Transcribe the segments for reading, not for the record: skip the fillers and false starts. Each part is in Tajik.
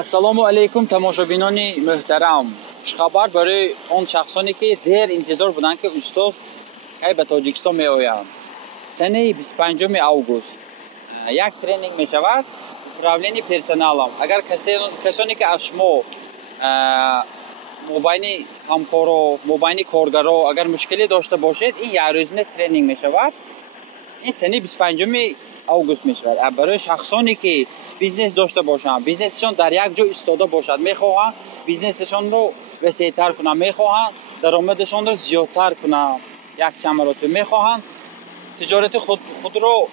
ассалому алейкум тамошобинони муҳтарам. Хушхабар барои он шахсоне ки дер интизор буданд ки устоз кай ба Тоҷикистон меоянд. Санаи 25 август як тренинг мешавад управлени персоналам. Агар касоне ки аз шумо мобайни ҳамкоро, мобайни коргаро агар мушкиле дошта бошед, ин якрӯзина тренинг мешавад. ин санаи 25 август мешавад. Барои шахсоне ки бизнес дошта бошанд, бизнесшон дар як ҷо истода бошад, мехоҳанд бизнесшонро васеътар кунанд, мехоҳанд даромадашонро зиёдтар кунанд, як чанд маротиба мехоҳанд тиҷорати худро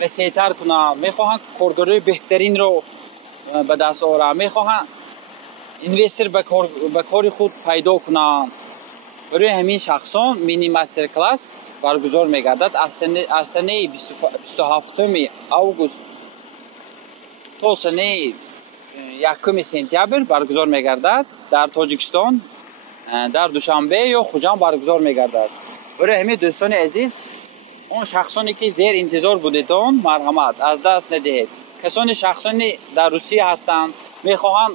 васеътар кунанд, мехоҳанд коргарои беҳтаринро ба даст оранд, мехоҳанд инвестор ба кори худ пайдо кунанд. барои ҳамин шахсон мини мастер класс баргузор мегардад. аз санаи 27 август то санаи 1 сентябр баргузор мегардад. дар Тоҷикистон дар Душанбе ё Хуҷанд баргузор мегардад. барои ҳамин дӯстони азиз, он шахсоне ки дер интизор будедон, марҳамат, аз даст надиҳед. шахсони дар Русия ҳастанд, мехоҳанд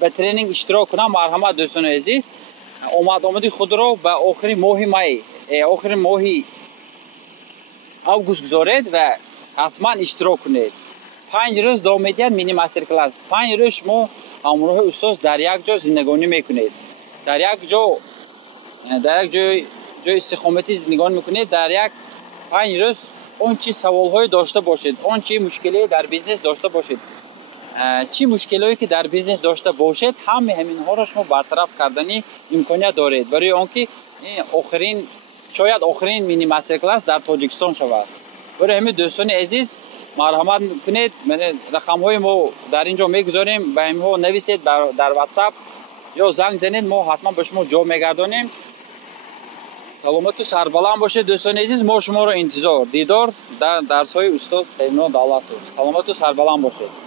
ба тренинг иштирок кунанд, марҳамат дӯстони азиз, омади худро ба охири моҳи май, охири моҳи август гузоред ва ҳатман иштирок кунед. 5 рӯз давом медиҳад мини мастер класс. 5 рӯз шумо ҳамроҳи устоз дар як ҷо зиндагонӣ мекунед, дар як ҷои истиқоматӣ зиндагонӣ мекунед. дар як 5 рӯз он чи саволҳое дошта бошед, он чи мушкилие дар бизнес дошта бошед, чи мушкилое ки дар бизнес дошта бошед, ҳаминҳоро шумо бартараф кардани имконият доред, барои он ки шояд охирин мини мастер класс дар Тоҷикистон шавад. барои ҳамин дӯстони азиз, марҳамат кунед, рақамҳои мо дар ин ҷо мегузорем, ба ҳаминҳо нависед дар WhatsApp ё занг занед, мо ҳатман ба шумо ҷо мегардонем. саломату сарбаланд бошед дӯстони азиз, мо шуморо интизор дидор дар дарсҳои устоз Саидмурод Давлатов. саломату сарбаланд бошед.